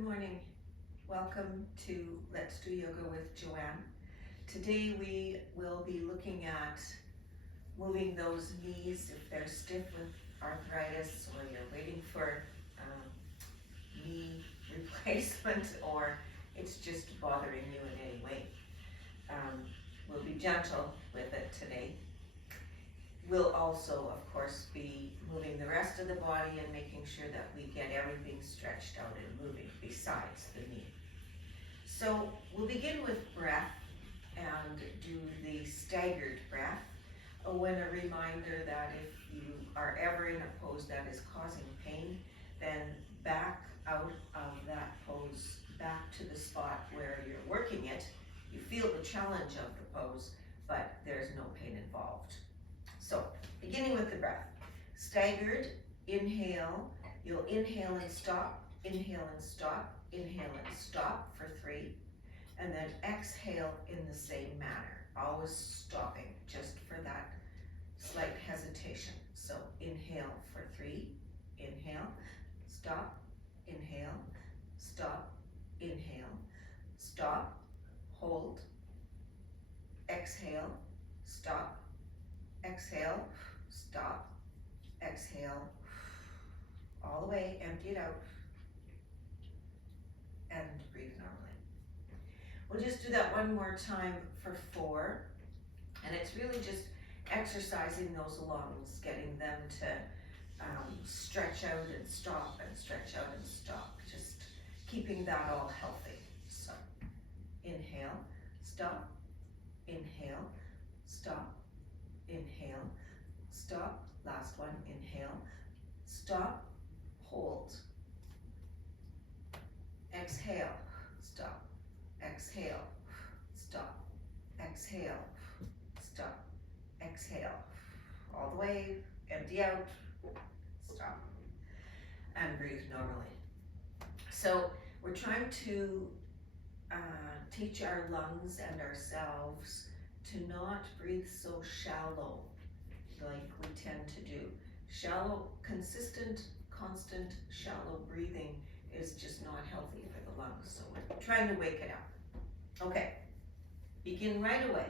Good morning. Welcome to Let's Do Yoga with Joanne. Today we will be looking at moving those knees if they're stiff with arthritis or you're waiting for knee replacement or it's just bothering you in any way. We'll be gentle with it today. We'll also, of course, be moving the rest of the body and making sure that we get everything stretched out and moving besides the knee. So we'll begin with breath and do the staggered breath. And a reminder that if you are ever in a pose that is causing pain, then back out of that pose, back to the spot where you're working it. You feel the challenge of the pose, but there's no pain involved. So, beginning with the breath. Staggered, inhale. You'll inhale and stop, inhale and stop, inhale and stop for 3. And then exhale in the same manner. Always stopping, just for that slight hesitation. So, inhale for 3. Inhale, stop, inhale, stop, inhale, stop, hold, exhale, stop, exhale, stop, exhale, all the way, empty it out, and breathe normally. We'll just do that one more time for 4, and it's really just exercising those lungs, getting them to stretch out and stop and stretch out and stop, just keeping that all healthy. So, inhale, stop, inhale, stop, inhale, stop, last one, inhale, stop, hold, exhale, stop, exhale, stop, exhale, stop, exhale, all the way, empty out, stop, and breathe normally. So we're trying to teach our lungs and ourselves to not breathe so shallow like we tend to do. Shallow, consistent, constant shallow breathing is just not healthy for the lungs, so we're trying to wake it up. Okay, begin right away.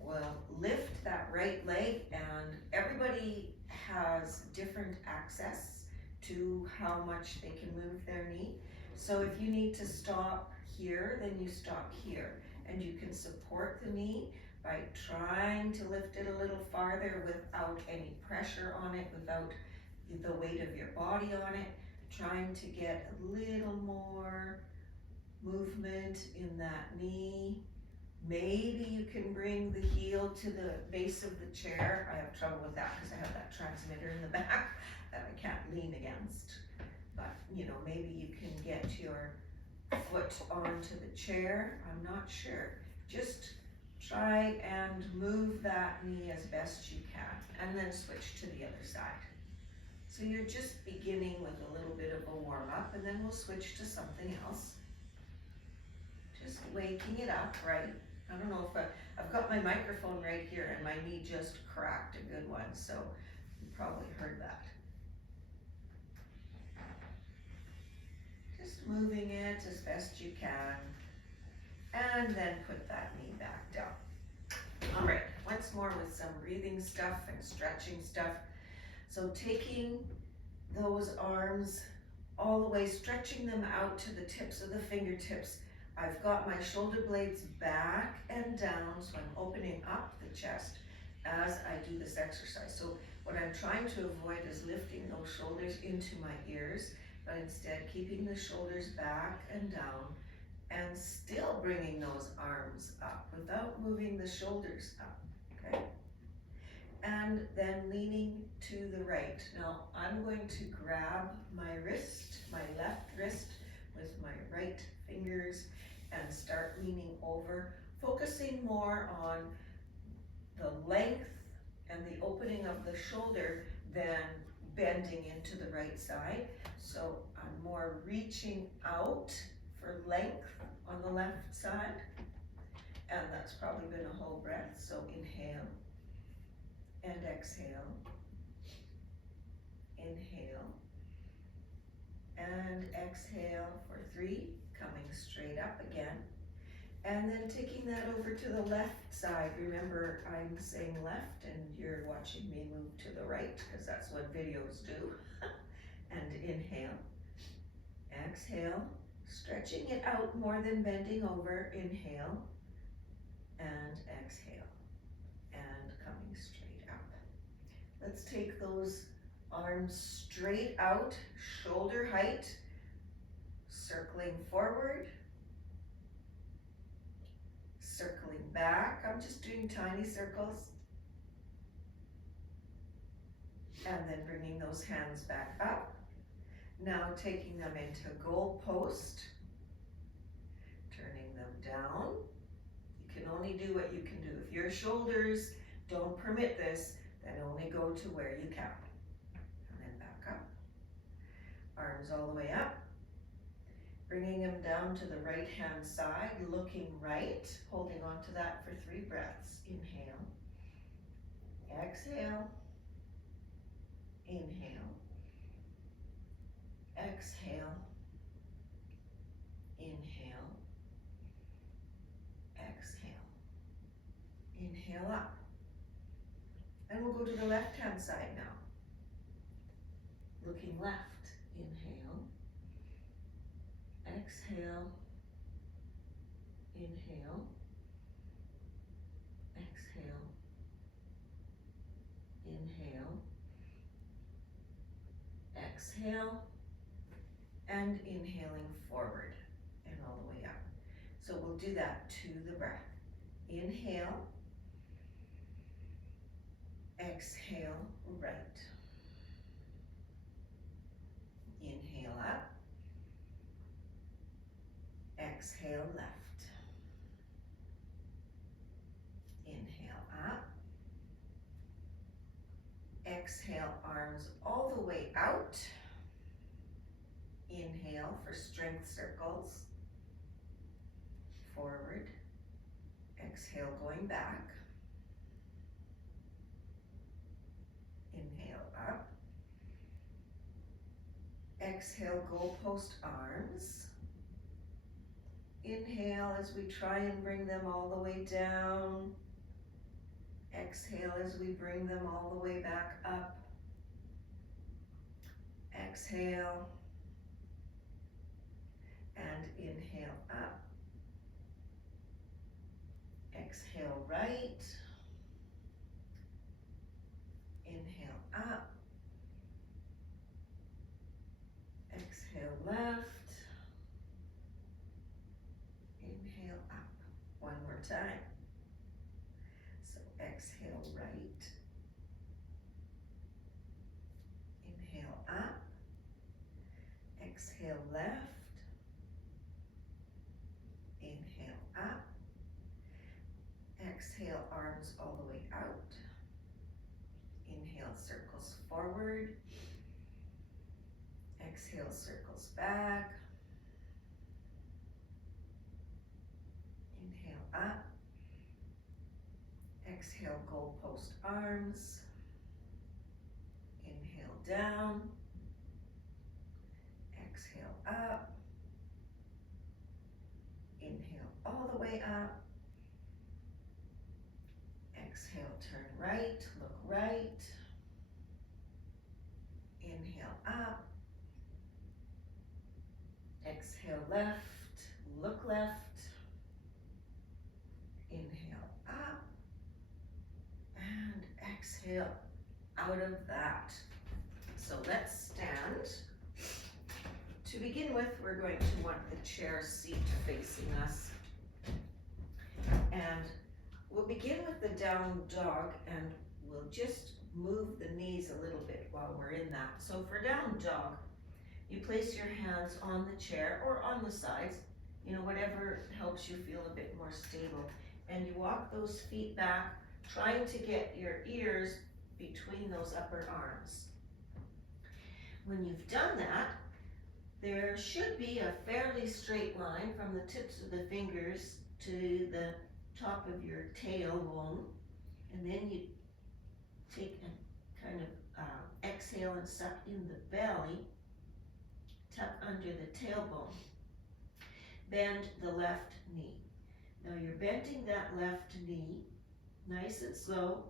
We'll lift that right leg, and everybody has different access to how much they can move their knee. So if you need to stop here, then you stop here, and you can support the knee by trying to lift it a little farther without any pressure on it, without the weight of your body on it, trying to get a little more movement in that knee. Maybe you can bring the heel to the base of the chair. I have trouble with that because I have that transmitter in the back that I can't lean against. But maybe you can get your foot onto the chair. I'm not sure. Just try and move that knee as best you can, and then switch to the other side. So you're just beginning with a little bit of a warm-up, and then we'll switch to something else. Just waking it up, right? I don't know if I've got my microphone right here, and my knee just cracked a good one, so you probably heard that. Just moving it as best you can, and then put that knee back down. All right, once more with some breathing stuff and stretching stuff. So taking those arms all the way, stretching them out to the tips of the fingertips. I've got my shoulder blades back and down, so I'm opening up the chest as I do this exercise. So what I'm trying to avoid is lifting those shoulders into my ears, but instead keeping the shoulders back and down, and still bringing those arms up without moving the shoulders up, okay? And then leaning to the right. Now I'm going to grab my wrist, my left wrist, with my right fingers and start leaning over, focusing more on the length and the opening of the shoulder than bending into the right side. So I'm more reaching out for length on the left side, and that's probably been a whole breath. So inhale and exhale, inhale and exhale for 3, coming straight up again. And then taking that over to the left side. Remember, I'm saying left and you're watching me move to the right because that's what videos do. And inhale, exhale, stretching it out more than bending over. Inhale and exhale and coming straight up. Let's take those arms straight out, shoulder height, circling forward, circling back. I'm just doing tiny circles. And then bringing those hands back up. Now taking them into goal post, turning them down. You can only do what you can do. If your shoulders don't permit this, then only go to where you can. And then back up. Arms all the way up. Bringing them down to the right hand side, looking right, holding on to that for 3 breaths. Inhale, exhale, inhale, exhale, inhale, exhale, inhale up. And we'll go to the left hand side now. Looking left, inhale, exhale, inhale, exhale, inhale, exhale, and inhaling forward and all the way up. So we'll do that to the breath. Inhale, exhale, right. Inhale up, exhale left. Inhale up, exhale arms all the way out. Inhale for strength circles, forward, exhale going back. Inhale up, exhale goalpost arms. Inhale as we try and bring them all the way down. Exhale as we bring them all the way back up. Exhale and inhale up. Exhale right. Inhale up. Exhale left. Inhale up. One more time. So exhale right. Inhale up. Exhale left. Inhale up. Exhale arms all the way out. Inhale circles forward. Exhale circles back. Inhale up. Exhale goalpost arms. Inhale down. Exhale up. Inhale all the way up. Exhale, turn right, look right. Inhale up. Exhale left, look left. Inhale up. And exhale out of that. So let's stand. To begin with, we're going to want the chair seat facing us. And we'll begin with the down dog and we'll just move the knees a little bit while we're in that. So for down dog, you place your hands on the chair or on the sides, whatever helps you feel a bit more stable. And you walk those feet back, trying to get your ears between those upper arms. When you've done that, there should be a fairly straight line from the tips of the fingers to the top of your tailbone, and then you take a kind of exhale and suck in the belly tuck under the tailbone. Bend the left knee. Now you're bending that left knee, nice and slow,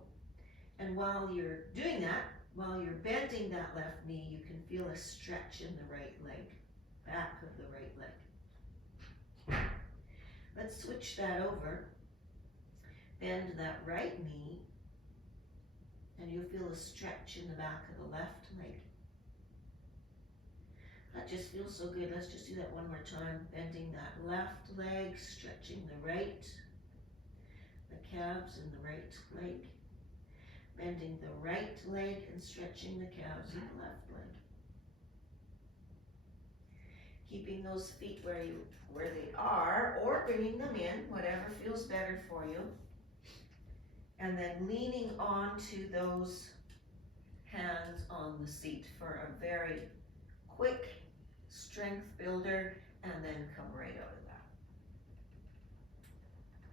and while you're doing that, while you're bending that left knee, you can feel a stretch in the right leg, back of the right leg. Let's switch that over. Bend that right knee, and you'll feel a stretch in the back of the left leg. That just feels so good. Let's just do that one more time. Bending that left leg, stretching the right, the calves in the right leg. Bending the right leg and stretching the calves in the left leg. Keeping those feet where they are, or bringing them in, whatever feels better for you. And then leaning onto those hands on the seat for a very quick strength builder, and then come right out of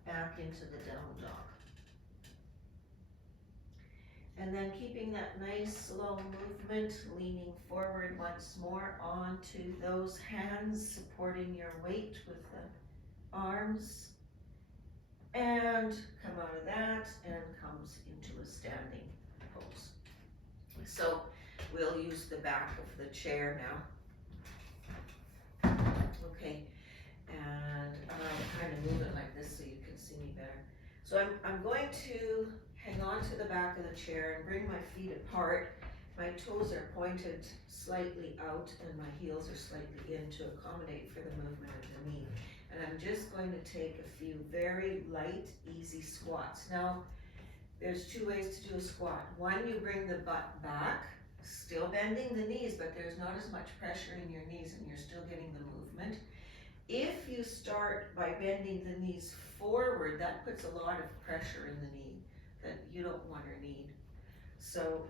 that. Back into the down dog. And then keeping that nice slow movement, leaning forward once more onto those hands, supporting your weight with the arms. And come out of that and comes into a standing pose. So we'll use the back of the chair now. Okay, and kind of move it like this so you can see me better. So I'm going to hang on to the back of the chair and bring my feet apart. My toes are pointed slightly out and my heels are slightly in to accommodate for the movement of the knee. And I'm just going to take a few very light, easy squats. Now, there's two ways to do a squat. One, you bring the butt back, still bending the knees, but there's not as much pressure in your knees and you're still getting the movement. If you start by bending the knees forward, that puts a lot of pressure in the knee that you don't want or need. So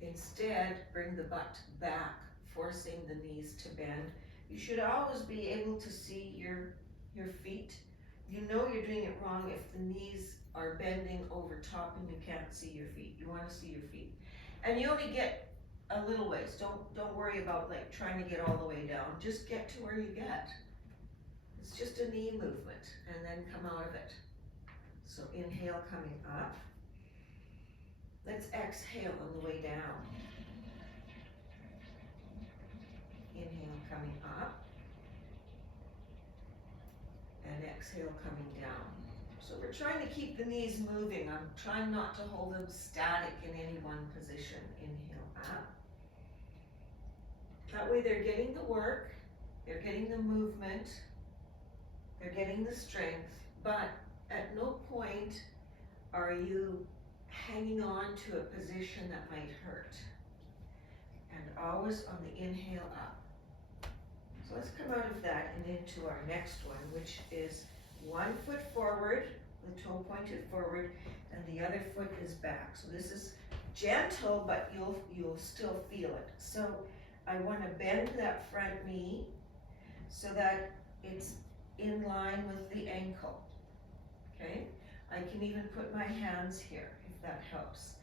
instead, bring the butt back, forcing the knees to bend. You should always be able to see your feet. You know you're doing it wrong if the knees are bending over top and you can't see your feet. You want to see your feet. And you only get a little ways. Don't worry about like trying to get all the way down. Just get to where you get. It's just a knee movement and then come out of it. So inhale coming up. Let's exhale on the way down. Inhale coming up. And exhale coming down. So we're trying to keep the knees moving. I'm trying not to hold them static in any one position. Inhale up. That way they're getting the work, they're getting the movement, they're getting the strength, but at no point are you hanging on to a position that might hurt. And always on the inhale up. So let's come out of that and into our next one, which is one foot forward, the toe pointed forward, and the other foot is back. So this is gentle, but you'll still feel it. So I want to bend that front knee so that it's in line with the ankle. Okay? I can even put my hands here if that helps.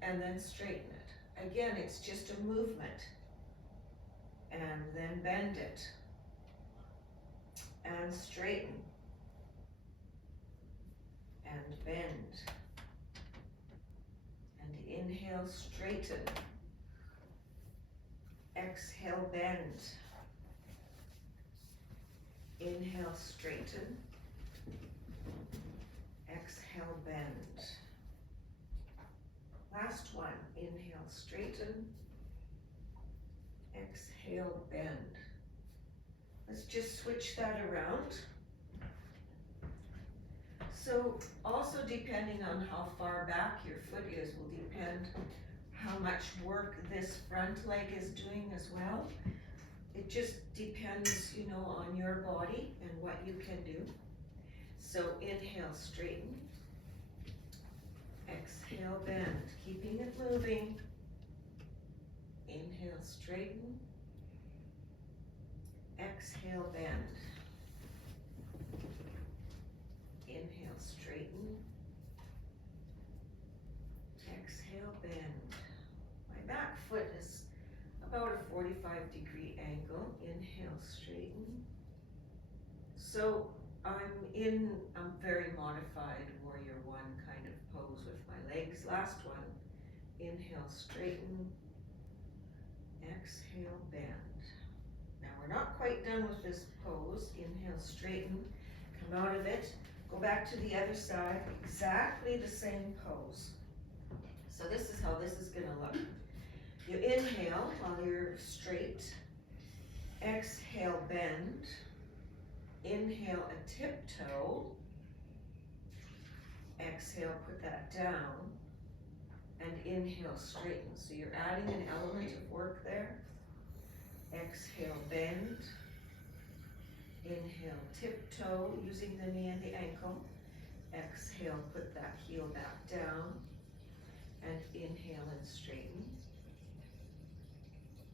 And then straighten it. Again, it's just a movement. And then bend it. And straighten. And bend. And inhale, straighten. Exhale, bend. Inhale, straighten. Exhale, bend. Last one. Inhale, straighten. Exhale, bend. Let's just switch that around. So also depending on how far back your foot is will depend how much work this front leg is doing as well. It just depends, you know, on your body and what you can do. So inhale, straighten. Exhale, bend, keeping it moving. Inhale, straighten. Exhale, bend. Inhale, straighten. Exhale, bend. My back foot is about a 45-degree angle. So I'm in a very modified warrior one kind of pose with my legs. Last one, inhale, straighten, exhale, bend. Now we're not quite done with this pose. Inhale, straighten, come out of it, go back to the other side, exactly the same pose. So this is how this is gonna look. You inhale while you're straight, exhale, bend, inhale a tiptoe, exhale, put that down, and inhale, straighten. So you're adding an element of work there. Exhale, bend, inhale, tiptoe, using the knee and the ankle. Exhale, put that heel back down, and inhale and straighten.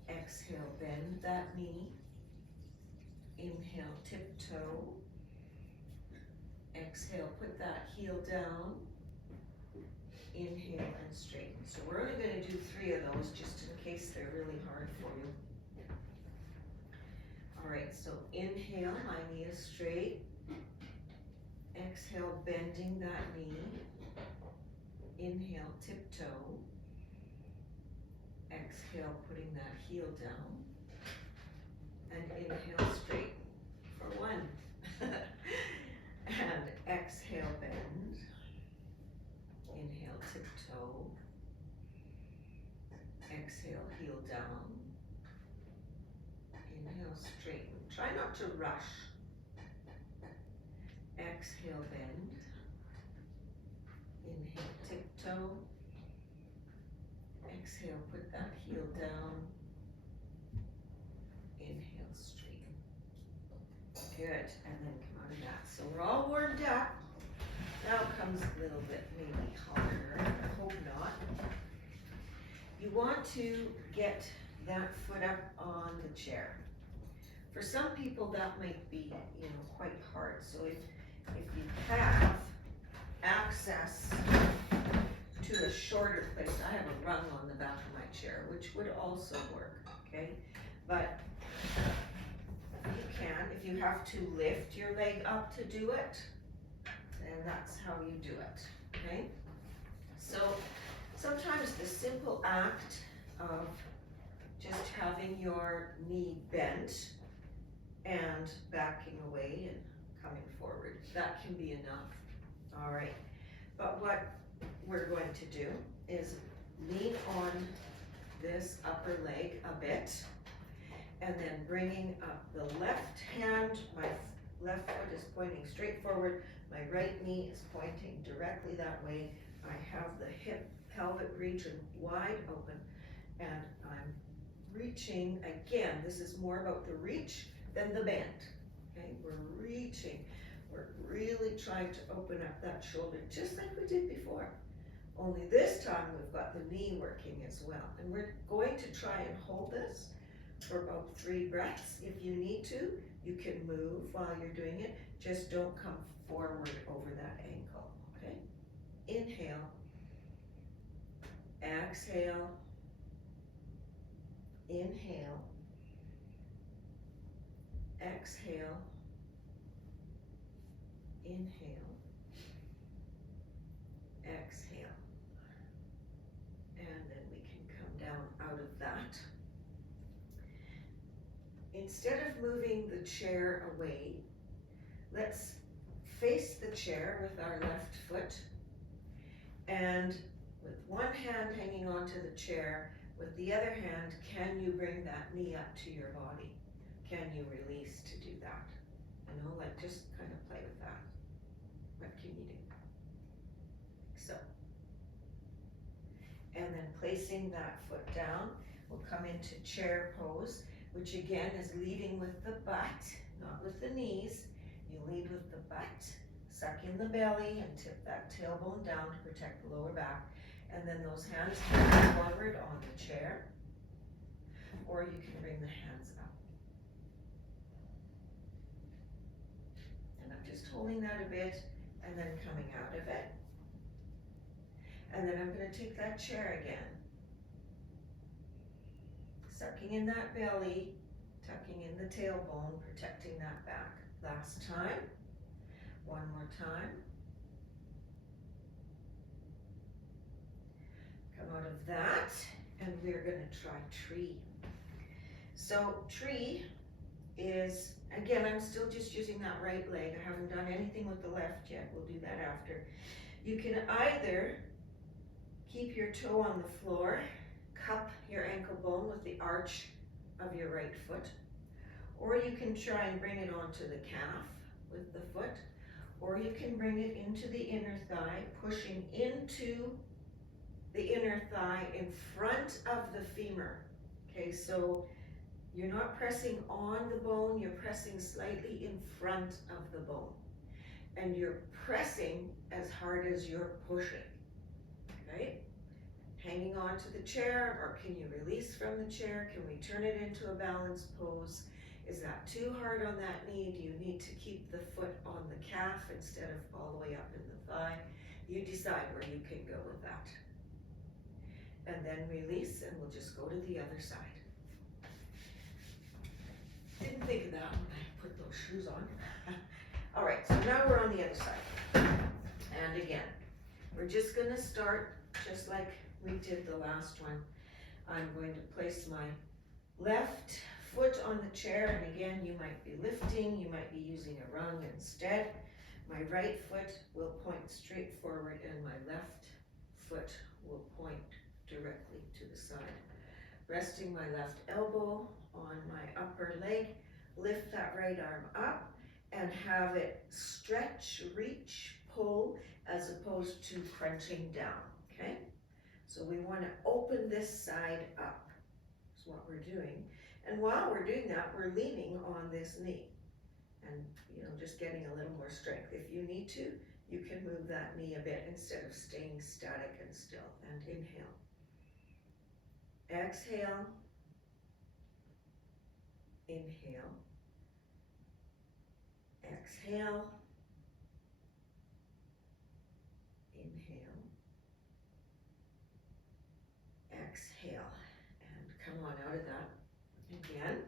Exhale, bend that knee. Inhale, tiptoe. Exhale, put that heel down. Inhale and straighten. So we're only going to do 3 of those just in case they're really hard for you. All right, so inhale, my knee is straight. Exhale, bending that knee. Inhale, tiptoe. Exhale, putting that heel down. And inhale, straighten for 1. And exhale, bend. Inhale, tiptoe. Exhale, heel down. Inhale, straighten. Try not to rush. Exhale, bend. Inhale, tiptoe. Exhale, put that heel down. Inhale, straighten. Good, and then come out of that. So we're all warmed up. Now comes a little bit maybe harder, I hope not. You want to get that foot up on the chair. For some people that might be, quite hard. So if you have access to a shorter place, I have a rung on the back of my chair, which would also work, okay? But you can, if you have to lift your leg up to do it, then that's how you do it, okay? So sometimes the simple act of just having your knee bent and backing away and coming forward, that can be enough, all right? But what we're going to do is lean on this upper leg a bit, and then bringing up the left hand, my left foot is pointing straight forward, my right knee is pointing directly that way. I have the hip pelvic region wide open, and I'm reaching, again, this is more about the reach than the bend, okay? We're reaching, we're really trying to open up that shoulder, just like we did before. Only this time we've got the knee working as well. And we're going to try and hold this for about 3 breaths. If you need to, you can move while you're doing it. Just don't come forward over that ankle, okay? Inhale, exhale, inhale, exhale, inhale, exhale. And then we can come down out of that. Instead of moving the chair away, let's face the chair with our left foot, and with one hand hanging onto the chair, with the other hand, can you bring that knee up to your body? Can you release to do that? Like just kind of play with that. What can you do? So, and then placing that foot down, we'll come into chair pose, which again is leading with the butt, not with the knees. You lead with the butt, suck in the belly and tip that tailbone down to protect the lower back. And then those hands can go forward on the chair, or you can bring the hands up. And I'm just holding that a bit and then coming out of it. And then I'm going to take that chair again. Sucking in that belly, tucking in the tailbone, protecting that back. Last last time. One more time. Come out of that, and we're gonna try tree. So tree is, again, I'm still just using that right leg. I haven't done anything with the left yet. We'll do that after. You can either keep your toe on the floor, cup your ankle bone with the arch of your right foot, or you can try and bring it onto the calf with the foot, or you can bring it into the inner thigh, pushing into the inner thigh in front of the femur. Okay, so you're not pressing on the bone, you're pressing slightly in front of the bone. And you're pressing as hard as you're pushing, okay? Hanging on to the chair, or can you release from the chair? Can we turn it into a balanced pose? Is that too hard on that knee? Do you need to keep the foot on the calf instead of all the way up in the thigh? You decide where you can go with that. And then release, and we'll just go to the other side. Didn't think of that when I put those shoes on. All right, so now we're on the other side. And again, we're just gonna start just like we did the last one. I'm going to place my left foot on the chair, and again, you might be lifting, you might be using a rung instead. My right foot will point straight forward, and my left foot will point directly to the side. Resting my left elbow on my upper leg, lift that right arm up and have it stretch, reach, pull, as opposed to crunching down, okay? So we want to open this side up, is what we're doing. And while we're doing that, we're leaning on this knee and, just getting a little more strength. If you need to, you can move that knee a bit instead of staying static and still. And inhale. Exhale. Inhale. Exhale. Inhale. Exhale. And come on out of that. Again,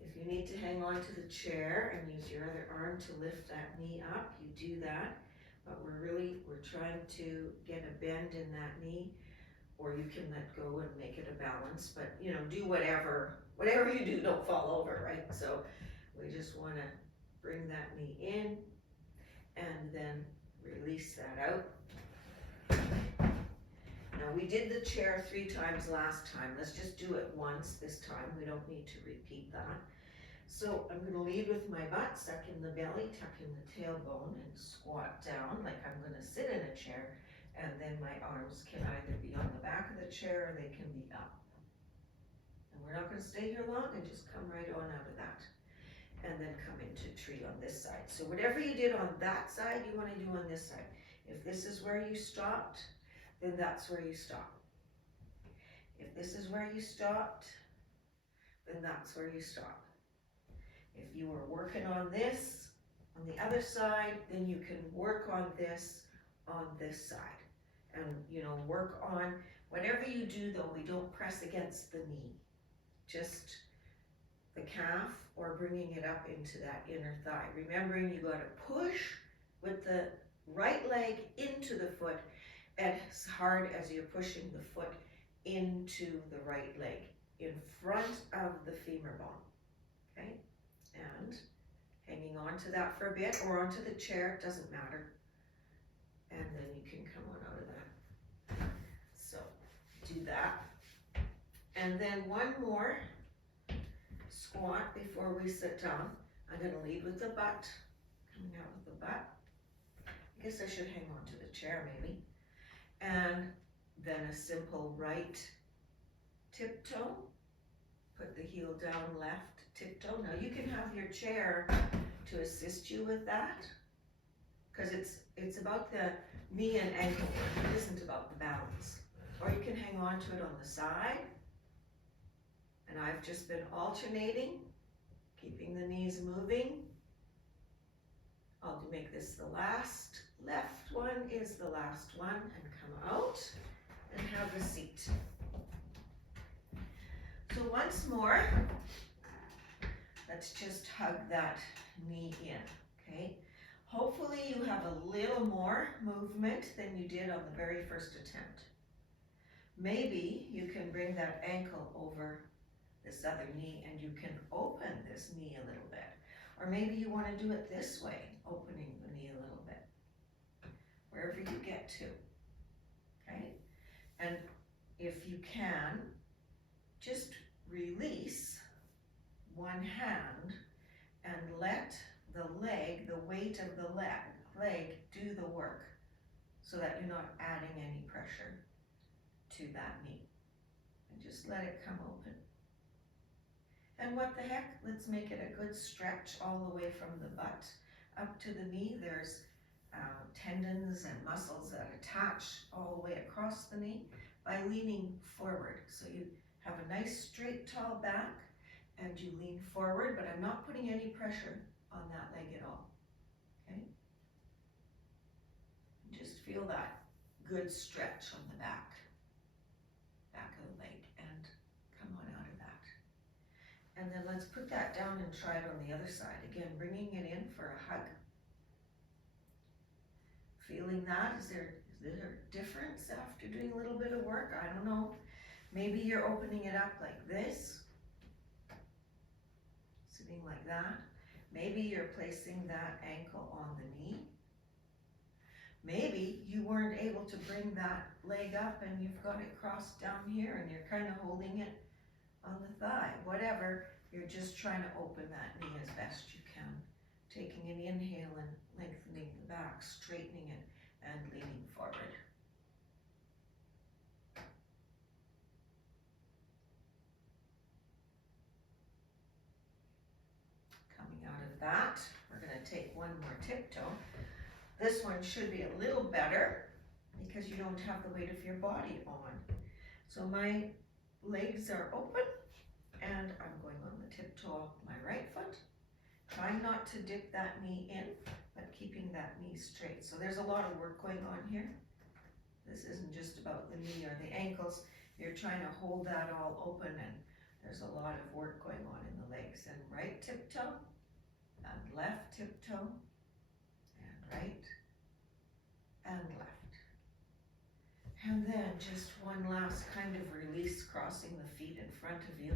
if you need to hang on to the chair and use your other arm to lift that knee up, you do that. But we're trying to get a bend in that knee, or you can let go and make it a balance. But do whatever you do, don't fall over, right? So we just want to bring that knee in and then release that out. Now we did the chair 3 times last time. Let's just do it once this time. We don't need to repeat that. So I'm going to lead with my butt, suck in the belly, tuck in the tailbone, and squat down like I'm going to sit in a chair. And then my arms can either be on the back of the chair or they can be up. And we're not going to stay here long, and just come right on out of that. And then come into tree on this side. So whatever you did on that side, you want to do on this side. If this is where you stopped, then that's where you stop. If this is where you stopped, then that's where you stop. If you were working on this on the other side, then you can work on this side. And work on whatever you do, though we don't press against the knee. Just the calf, or bringing it up into that inner thigh. Remembering you got to push with the right leg into the foot as hard as you're pushing the foot into the right leg in front of the femur bone, okay? And hanging on to that for a bit, or onto the chair, it doesn't matter. And then you can come on out of that. So do that. And then one more squat before we sit down. I'm going to lead with the butt, coming out with the butt. I guess I should hang on to the chair maybe. And then a simple right tiptoe. Put the heel down, left tiptoe. Now you can have your chair to assist you with that, because it's about the knee and ankle work. It isn't about the balance. Or you can hang on to it on the side. And I've just been alternating, keeping the knees moving. I'll make this the last. Left one is the last one, and come out and have a seat. So once more, let's just hug that knee in, okay? Hopefully you have a little more movement than you did on the very first attempt. Maybe you can bring that ankle over this other knee and you can open this knee a little bit. Or maybe you want to do it this way, opening the knee a little bit, wherever you get to, okay? And if you can, just release one hand and let the leg, the weight of the leg do the work so that you're not adding any pressure to that knee. And just let it come open. And what the heck, let's make it a good stretch all the way from the butt up to the knee. There's tendons and muscles that attach all the way across the knee by leaning forward. So you have a nice straight tall back and you lean forward, but I'm not putting any pressure on that leg at all, okay? Just feel that good stretch on the back of the leg, and come on out of that. And then let's put that down and try it on the other side. Again, bringing it in for a hug. Feeling that, is there a difference after doing a little bit of work? I don't know. Maybe you're opening it up like this, sitting like that. Maybe you're placing that ankle on the knee. Maybe you weren't able to bring that leg up and you've got it crossed down here and you're kind of holding it on the thigh. Whatever, you're just trying to open that knee as best you can. Taking an inhale and lengthening the back, straightening it and leaning forward. Coming out of that, we're going to take one more tiptoe. This one should be a little better because you don't have the weight of your body on. So my legs are open and I'm going on the tiptoe of my right foot. Trying not to dip that knee in, but keeping that knee straight. So there's a lot of work going on here. This isn't just about the knee or the ankles. You're trying to hold that all open and there's a lot of work going on in the legs. And right tiptoe and left tiptoe. Right and left. And then just one last kind of release, crossing the feet in front of you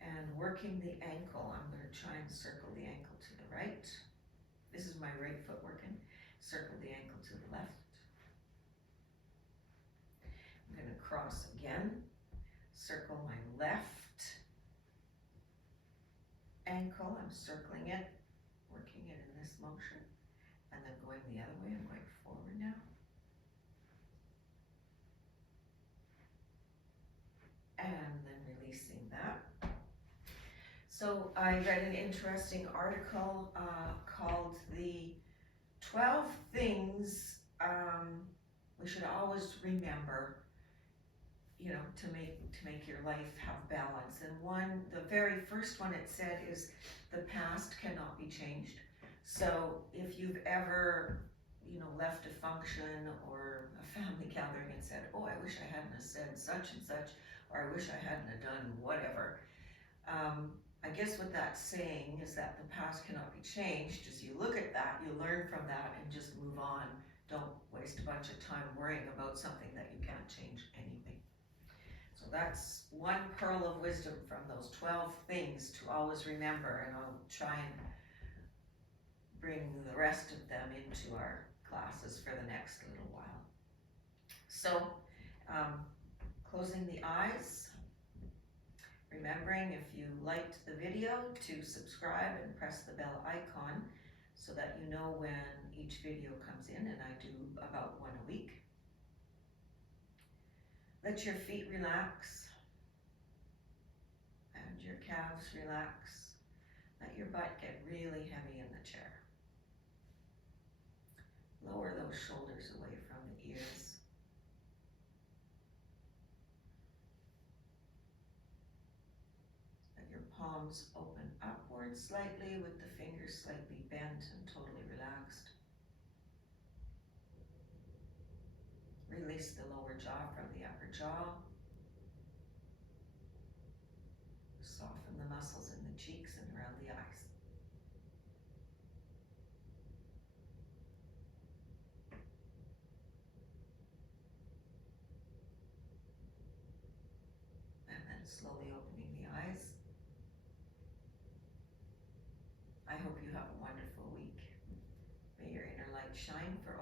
and working the ankle. I'm going to try and circle the ankle to the right. This is my right foot working. Circle the ankle to the left. I'm going to cross again. Circle my left ankle. I'm circling it, working it in this motion. And then going the other way, I'm going forward now. And then releasing that. So I read an interesting article called the 12 Things We Should Always Remember, you know, to make your life have balance. And the very first one it said is, the past cannot be changed. So if you've ever, you know, left a function or a family gathering and said, oh, I wish I hadn't have said such and such, or I wish I hadn't have done whatever. I guess what that's saying is that the past cannot be changed. As you look at that, you learn from that and just move on. Don't waste a bunch of time worrying about something that you can't change anyway. So that's one pearl of wisdom from those 12 things to always remember, and I'll try and bring the rest of them into our classes for the next little while. So, closing the eyes, remembering if you liked the video to subscribe and press the bell icon so that you know when each video comes in, and I do about one a week. Let your feet relax and your calves relax. Let your butt get really heavy in the chair. Lower those shoulders away from the ears. Let your palms open upwards slightly with the fingers slightly bent and totally relaxed. Release the lower jaw from the upper jaw. Soften the muscles in the the cheeks and around the eyes. And then slowly opening the eyes. I hope you have a wonderful week. May your inner light shine for